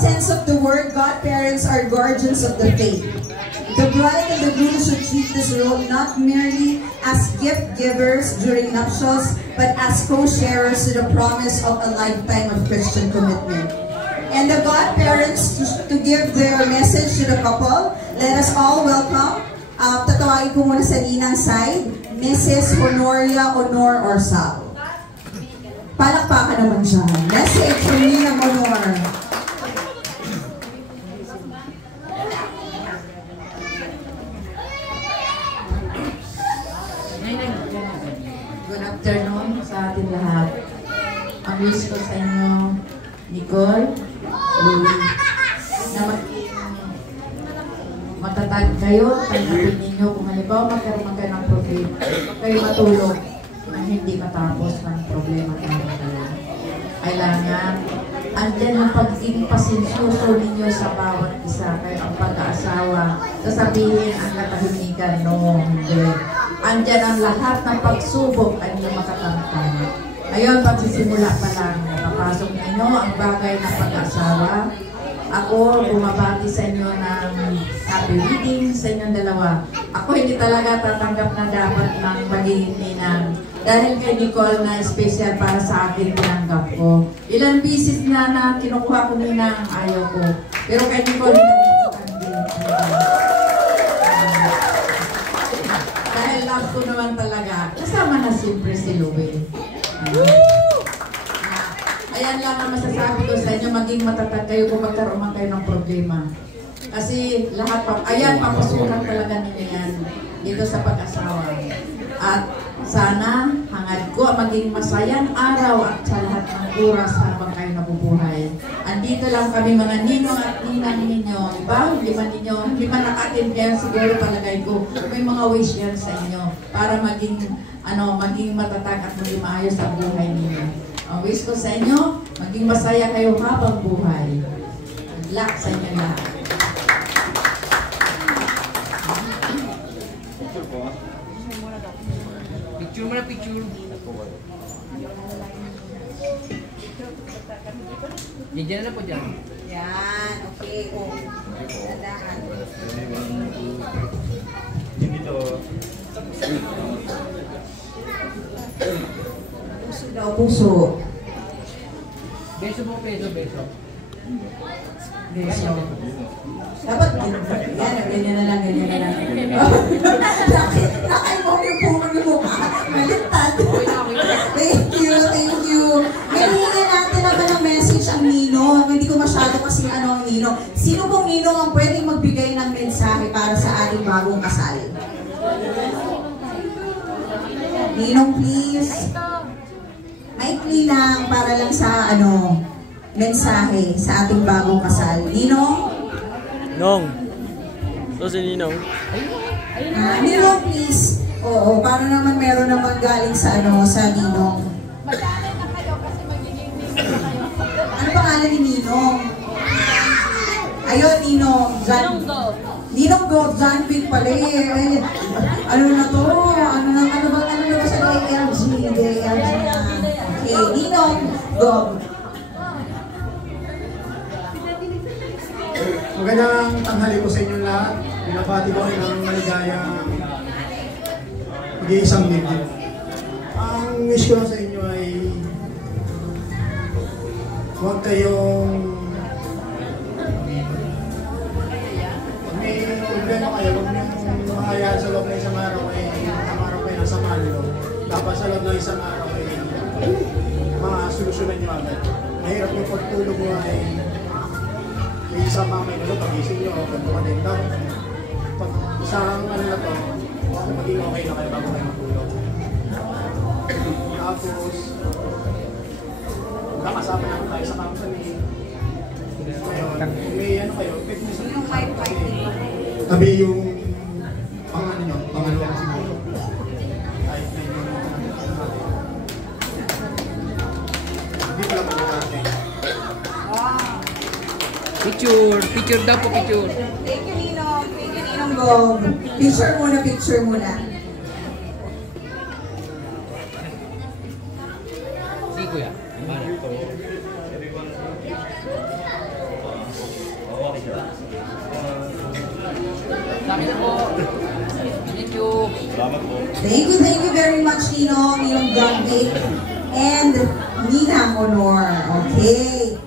sense of the word, godparents are guardians of the faith. The bride and the groom should treat this role not merely as gift givers during nuptials, but as co-sharers to the promise of a lifetime of Christian commitment. And the godparents, to give their message to the couple, let us all welcome, tatawagin ko muna sa ninang side, Mrs. Honoria Honor Orsal. Palakpakan naman siya. Message from Ninang Honor. Good afternoon sa ating lahat. Ang wish ko sa inyo, Nicole, na maging matatag kayo, tanggapin ninyo kung halimbawa magkaroon kayo ng problema, kayo matulog na hindi matapos ng problema kayo. Kailangan, andyan ang pagiging pasensyoso ninyo sa bawat isa, kayo ang pag-aasawa, sasabihin ang katahimikan, no, hindi. Andyan ang lahat ng pagsubok ay hindi makakamtan. Ngayon, pagsisimula pa lang, napapasok ninyo ang bagay ng pag-aasawa. Ako, bumabati sa inyo ng happy wedding sa inyong dalawa. Ako hindi talaga tatanggap na dapat ng magiging ninang. Dahil kay Nicole na special para sa akin tinanggap ko. Ilang bisis na kinukuha ko ninang ayaw ko. Pero kay Nicole, dahil love ko naman talaga, kasama na siyempre si Louie. Ayan lang ang masasabi ko sa inyo, maging matatag kayo kung magkaroon man kayo ng problema. Kasi lahat pa, ayan, papasukan talaga ninyo yan dito sa pag-asawa. At sana, hangad ko maging masayang araw at sa lahat ng oras habang kayo nabubuhay. Andito lang kami mga ninong at ninang ninyo. Diba? Hindi man nakatin kayo, siguro palagay ko, may mga wish yan sa inyo para maging matatag at maging maayos ang buhay ninyo. Ang wish ko sa inyo, maging masaya kayo habang buhay. Good luck sa inyo lahat. Picture mo na, picture. Diyan na po dyan. Yan, okay. Oh. Dandahan. Dito. Puso daw, puso. Beso po, beso. Beso. Dapat, ganyan na lang. Nakaibong yung puno ni mukha. Malitad. Thank you. Ngayon natin naman ang message ang Ninong. Hindi ko masyado kasi ang Ninong. Sino pong Ninong ang pwedeng magbigay ng mensahe para sa ating bagong kasal? Ninong, please. Maikli lang para lang sa mensahe sa ating bagong kasal. Ninong? Nong. So si Ninong. Ninong, please. Oo, paano naman meron naman galing sa Ninong? Magkano na kayo kasi magiging Ninong kayo. Ano pangalan ni Ninong? Ayun, Ninong. Ninong Go. John Vic pala eh. Ano na to? Ano ba sa ALG? Okay, Ninong Go. Magandang tanghali po sa inyo lahat. Binabati ko kayo ng maligayang mag-iisang bibig. Ang wish ko lang sa inyo ay huwag kayong may problema kayo, huwag niyong mahayaan sa loob ng isang araw ay araw kayo nasa malo. Dapat sa loob ng isang araw ay mga solusyonan niyo agad. Mahirap yung pagtulog niyo ay may isang mamay nilo, pag-isip nyo, ganito ka din daw. Pag isang na to, maging okay na kayo bago kayo matulog. Tapos, kasama naman tayo sa company. Ngayon, may kayo, Yung mic party. tabi yung pangalawang siguro. Kahit na yung hindi ko lang natin. Picture daw po, picture. Thank you, Ninong Go. Picture muna. Si Kuya. Sa akin na po. Thank you. Thank you very much, Ninong Gambit, and Ninang Honor. Okay.